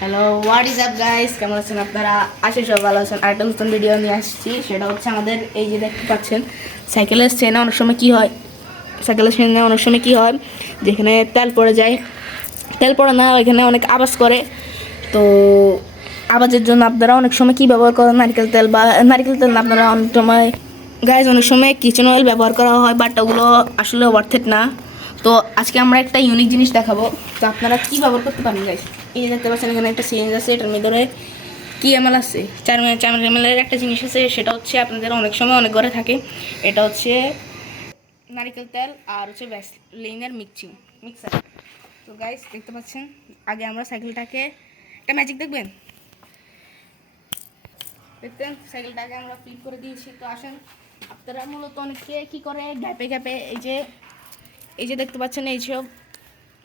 Hello what is up guys কেমন আছেন আপনারা? আশা সব ভালো আছেন। আরেকটা নতুন ভিডিও নিয়ে আসছি। সেটা হচ্ছে আমাদের এই যে দেখতে পাচ্ছেন সাইকেলের চেনে অনেক সময় কী হয়? সাইকেলের চেনে অনেক সময় কী হয়? যেখানে তেল পড়ে যায়। তেল পড়ে না, ওইখানে অনেক আওয়াজ করে। তো আওয়াজের জন্য আপনারা অনেক সময় কী ব্যবহার করেন? নারকেল তেল বা নারকেল তেল না, আপনারা অনেক সময় গাইজ অনেক সময় কিচেন অয়েল ব্যবহার করা হয় বাট ওগুলো আসলে ওয়ার্থেট না। তো আজকে আমরা একটা ইউনিক জিনিস দেখাবো। তো আপনারা কি ব্যবহার করতে পারেন গাইজ এই দেখতে পাচ্ছেন, এখানে একটা সিরিঞ্জ আছে, এটার ভিতরে কি এমএল আছে? চার চার এমএলের একটা জিনিস আছে, সেটা হচ্ছে আপনাদের অনেক সময় অনেক ঘরে থাকে। এটা হচ্ছে নারকেল তেল আর হচ্ছে ভ্যাসলিনের মিক্সিং মিক্সার তো গাইস দেখতে পাচ্ছেন, আগে আমরা সাইকেলটাকে একটা ম্যাজিক দেখবেন? দেখতেন সাইকেলটাকে আমরা ফ্লিপ করে দিয়েছি। তো আসেন, আপনারা মূলত অনেকে কী করে, গ্যাপে গ্যাপে এই যে এই যে দেখতে পাচ্ছেন এইসব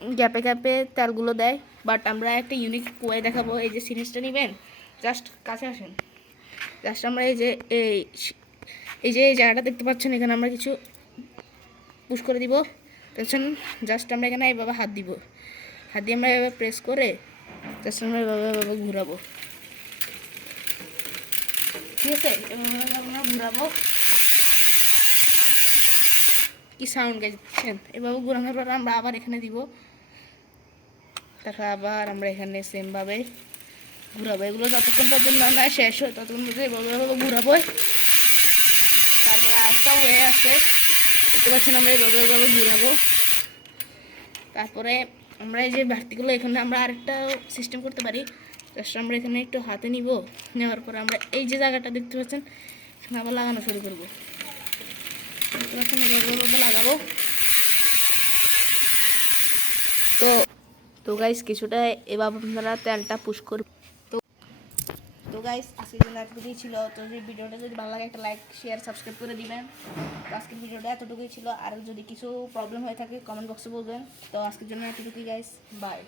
গ্যাপে গ্যাপে তেলগুলো দেয় বাট আমরা একটা ইউনিক ওয়ে দেখাবো। এই যে সিরিজটা নেবেন জাস্ট কাছে আসেন। জাস্ট আমরা এই যে, এই এই যে এই জায়গাটা দেখতে পাচ্ছেন, এখানে আমরা কিছু পুশ করে দিব। দেখছেন? জাস্ট আমরা এখানে এইভাবে হাত দিব। হাত দিয়ে আমরা এভাবে প্রেস করে জাস্ট আমরা এভাবে এভাবে ঘুরাবো। ঠিক আছে? এভাবে আমরা ঘুরাবো। কি সাউন্ড গাইছেন এভাবে ঘুরানোর পর আমরা আবার এখানে দিব। তারপর আবার আমরা এখানে সেমভাবে ঘুরাবো। এগুলো যতক্ষণ পর্যন্ত না শেষ হয়, ততক্ষণ পর্যন্ত এভাবে এভাবে ঘুরাবো। তারপরে আরেকটা ওয়ে আছে, দেখতে পাচ্ছেন আমরা এভাবে এভাবে ঘুরাবো। তারপরে আমরা এই যে বাড়তিগুলো, এখানে আমরা আরেকটা সিস্টেম করতে পারি। জাস্ট আমরা এখানে একটু হাতে নিব। নেওয়ার পরে আমরা এই যে জায়গাটা দেখতে পাচ্ছেন, এখানে আবার লাগানো শুরু করব। লাগাবো। তো তো গাইস কিছুটা এভাবে আপনারা তেলটা পুশ করবে তো তো গাইস আজকের জন্য এতটুকুই ছিল। তো যে ভিডিওটা যদি ভালো লাগে, একটা লাইক শেয়ার সাবস্ক্রাইব করে দিবেন। তো আজকের ভিডিওটা এতটুকুই ছিল। আর যদি কিছু প্রবলেম হয়ে থাকে কমেন্ট বক্সে বলবেন। তো আজকের জন্য এতটুকুই গাইস বাই